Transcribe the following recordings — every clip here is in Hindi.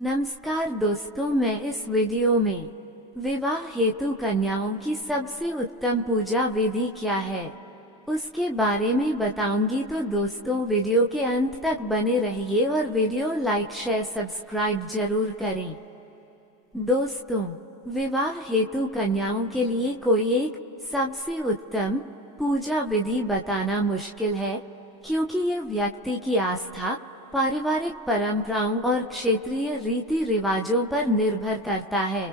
नमस्कार दोस्तों, मैं इस वीडियो में विवाह हेतु कन्याओं की सबसे उत्तम पूजा विधि क्या है उसके बारे में बताऊंगी। तो दोस्तों, वीडियो के अंत तक बने रहिए और वीडियो लाइक शेयर सब्सक्राइब जरूर करें। दोस्तों, विवाह हेतु कन्याओं के लिए कोई एक सबसे उत्तम पूजा विधि बताना मुश्किल है, क्योंकि यह व्यक्ति की आस्था, पारिवारिक परंपराओं और क्षेत्रीय रीति रिवाजों पर निर्भर करता है।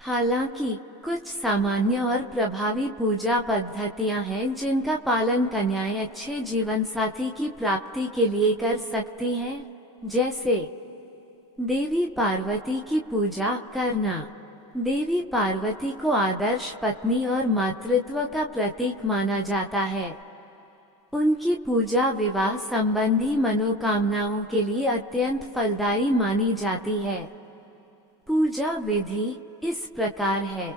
हालांकि कुछ सामान्य और प्रभावी पूजा पद्धतियां हैं जिनका पालन कन्याएं अच्छे जीवन साथी की प्राप्ति के लिए कर सकती हैं, जैसे देवी पार्वती की पूजा करना। देवी पार्वती को आदर्श पत्नी और मातृत्व का प्रतीक माना जाता है। उनकी पूजा विवाह संबंधी मनोकामनाओं के लिए अत्यंत फलदायी मानी जाती है। पूजा विधि इस प्रकार है।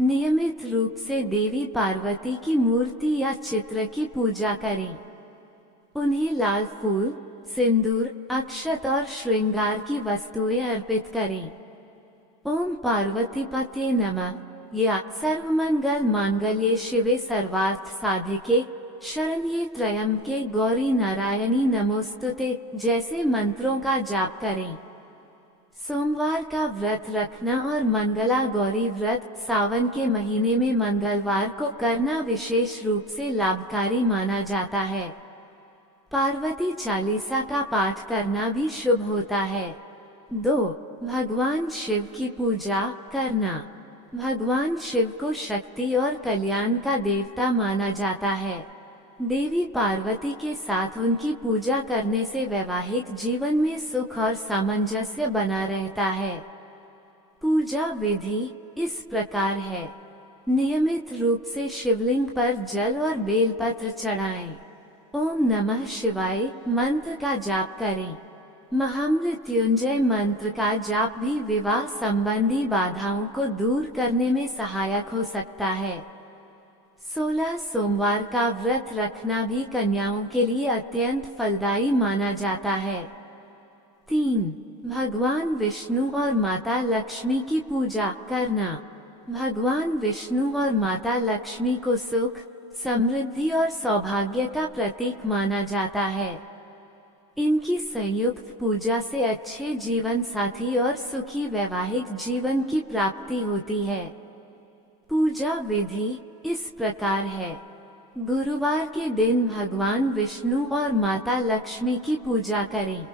नियमित रूप से देवी पार्वती की मूर्ति या चित्र की पूजा करें। उन्हें लाल फूल, सिंदूर, अक्षत और श्रृंगार की वस्तुएं अर्पित करें। ओम पार्वती पते नमः या सर्वमंगल मांगल्ये शिवे सर्वार्थ साधिके शरण्ये त्र्यंबके गौरी नारायणी नमोस्तुते जैसे मंत्रों का जाप करें। सोमवार का व्रत रखना और मंगला गौरी व्रत सावन के महीने में मंगलवार को करना विशेष रूप से लाभकारी माना जाता है। पार्वती चालीसा का पाठ करना भी शुभ होता है। 2. भगवान शिव की पूजा करना। भगवान शिव को शक्ति और कल्याण का देवता माना जाता है। देवी पार्वती के साथ उनकी पूजा करने से वैवाहिक जीवन में सुख और सामंजस्य बना रहता है। पूजा विधि इस प्रकार है। नियमित रूप से शिवलिंग पर जल और बेलपत्र चढ़ाएं। ओम नमः शिवाय मंत्र का जाप करें। महामृत्युंजय मंत्र का जाप भी विवाह संबंधी बाधाओं को दूर करने में सहायक हो सकता है। 16 सोमवार का व्रत रखना भी कन्याओं के लिए अत्यंत फलदायी माना जाता है। 3. भगवान विष्णु और माता लक्ष्मी की पूजा करना। भगवान विष्णु और माता लक्ष्मी को सुख, समृद्धि और सौभाग्य का प्रतीक माना जाता है। इनकी संयुक्त पूजा से अच्छे जीवन साथी और सुखी वैवाहिक जीवन की प्राप्ति होती है। पूजा विधि इस प्रकार है। गुरुवार के दिन भगवान विष्णु और माता लक्ष्मी की पूजा करें।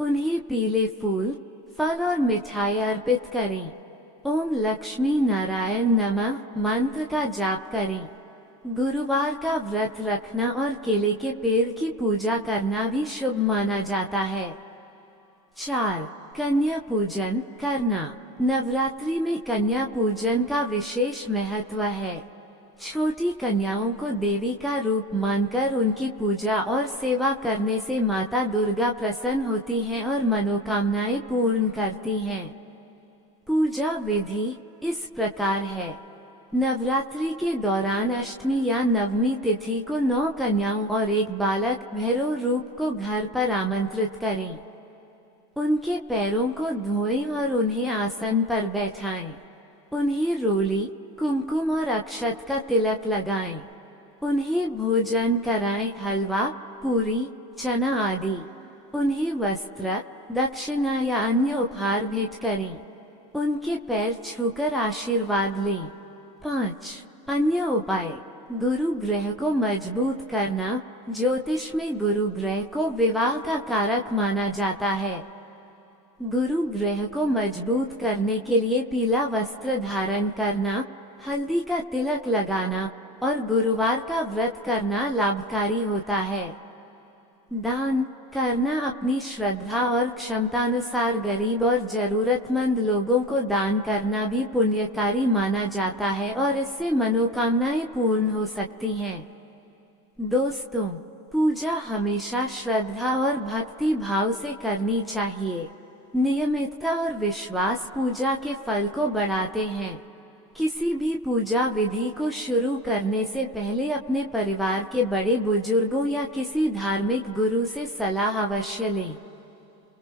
उन्हें पीले फूल, फल और मिठाई अर्पित करें। ओम लक्ष्मी नारायण नमः मंत्र का जाप करें। गुरुवार का व्रत रखना और केले के पेड़ की पूजा करना भी शुभ माना जाता है। 4. कन्या पूजन करना। नवरात्रि में कन्या पूजन का विशेष महत्व है। छोटी कन्याओं को देवी का रूप मानकर उनकी पूजा और सेवा करने से माता दुर्गा प्रसन्न होती हैं और मनोकामनाएं पूर्ण करती हैं। पूजा विधि इस प्रकार है। नवरात्रि के दौरान अष्टमी या नवमी तिथि को 9 कन्याओं और एक बालक भैरव रूप को घर पर आमंत्रित करें। उनके पैरों को धोएं और उन्हें आसन पर बैठाएं। उन्हें रोली, कुमकुम और अक्षत का तिलक लगाएं। उन्हें भोजन कराएं, हलवा, पूरी, चना आदि। उन्हें वस्त्र, दक्षिणा या अन्य उपहार भेंट करें। उनके पैर छूकर आशीर्वाद लें। 5. अन्य उपाय। गुरु ग्रह को मजबूत करना। ज्योतिष में गुरु ग्रह को विवाह का कारक माना जाता है। गुरु ग्रह को मजबूत करने के लिए पीला वस्त्र धारण करना, हल्दी का तिलक लगाना और गुरुवार का व्रत करना लाभकारी होता है। दान करना। अपनी श्रद्धा और क्षमतानुसार गरीब और जरूरतमंद लोगों को दान करना भी पुण्यकारी माना जाता है और इससे मनोकामनाएं पूर्ण हो सकती हैं। दोस्तों, पूजा हमेशा श्रद्धा और भक्ति भाव से करनी चाहिए। नियमितता और विश्वास पूजा के फल को बढ़ाते हैं। किसी भी पूजा विधि को शुरू करने से पहले अपने परिवार के बड़े बुजुर्गों या किसी धार्मिक गुरु से सलाह अवश्य लें।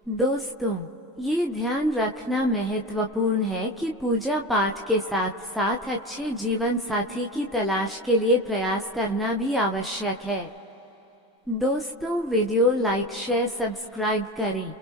दोस्तों, ये ध्यान रखना महत्वपूर्ण है कि पूजा पाठ के साथ साथ अच्छे जीवन साथी की तलाश के लिए प्रयास करना भी आवश्यक है। दोस्तों, वीडियो लाइक शेयर सब्सक्राइब करें।